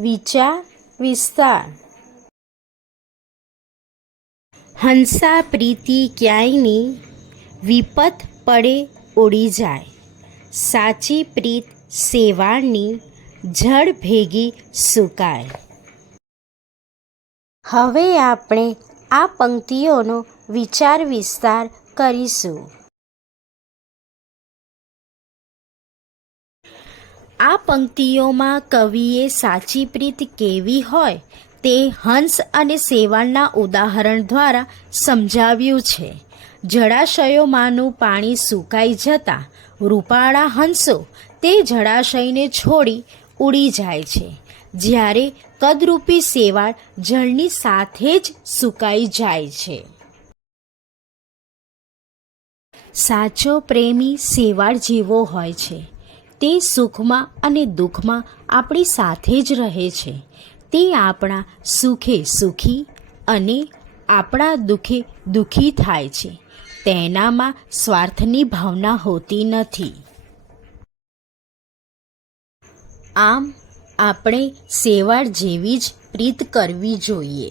વિચાર વિસ્તાર. હંસા પ્રીતિ ક્યાંયની વિપત પડે ઉડી જાય, સાચી પ્રીત સેવાળની જળ ભેગી સુકાય. હવે આપણે આ પંક્તિઓનો વિચાર વિસ્તાર કરીશું. આ પંક્તિઓમાં કવિએ સાચી પ્રીત કેવી હોય તે હંસ અને શેવાળના ઉદાહરણ દ્વારા સમજાવ્યું છે. જળાશયોમાંનું પાણી સુકાઈ જતાં રૂપાળા હંસો તે જળાશયને છોડી ઉડી જાય છે, જ્યારે કદરૂપી શેવાળ જળની સાથે જ સુકાઈ જાય છે. સાચો પ્રેમી શેવાળ જેવો હોય છે. તે સુખમાં અને દુઃખમાં આપણી સાથે જ રહે છે. તે આપણા સુખે સુખી અને આપણા દુઃખે દુઃખી થાય છે. તેનામાં સ્વાર્થની ભાવના હોતી નથી. આમ આપણે શેવાળ જેવી જ પ્રીત કરવી જોઈએ.